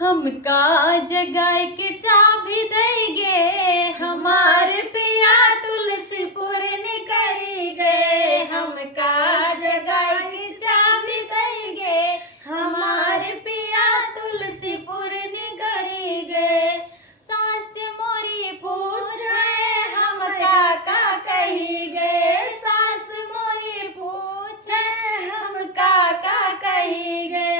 हमका जगाए के चाबी देगे हमार पिया तुलसीपुर निकरी गए। हमका जगाए के चाबी देगे हमार पिया तुलसीपुर निकरी गए। सास मोरी पूछे हमका का कही गए। सास मोरी पूछे हमका का कही गए।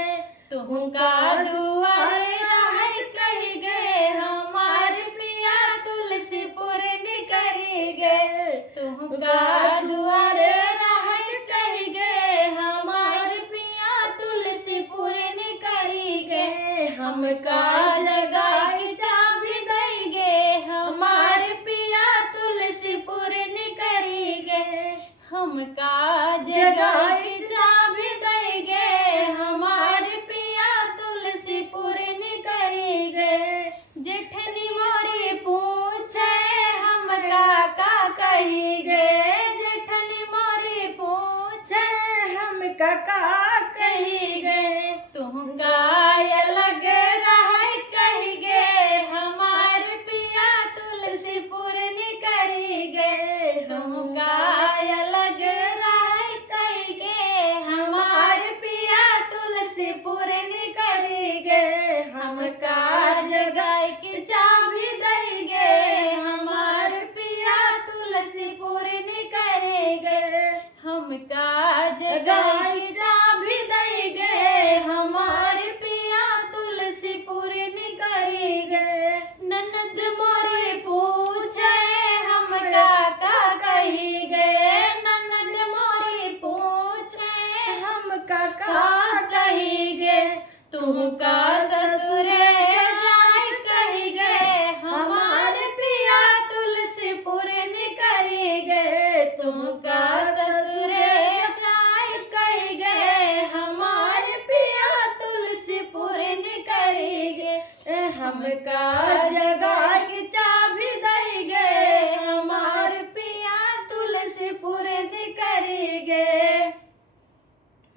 तुमका दुआर रह कही गए हमार पिया तुलसीपुर निकरी गए। तुमका दुआर रह कही गए हमार पिया तुलसीपुर निकरी गए। हमका जगा के चाबी देगे हमार पिया तुलसीपुर निकरी गए। हमका जगा के चाबी देगे हमार पिया तुलसीपुर निकरी गए। जेठनी मोरी पूछे हमका का कही गए। जेठनी मोरी पूछे हमका का कही गए। तुमका अलग रह कही गए हमार पिया तुलसीपुर निकरी गए। तुमका अलग रह कही गए हमार पिया तुलसीपुर निकरी गए। हमका जगाए के चाबी देगे हमार पिया तुलसीपुर निकरी गए। हमका जगाए के चाबी देगे हमार पिया तुलसीपुर निकरी गए। ननद मोरे पूछे हमका का कही गए। ननद मोरे पूछे हमका का कही गए। तुमका ससुरे जाए कही गए हमार पिया तुलसीपुर निकरी गए। तुमका ससुरे जाए कही गए हमार पिया तुलसीपुर निकरी गए। हमका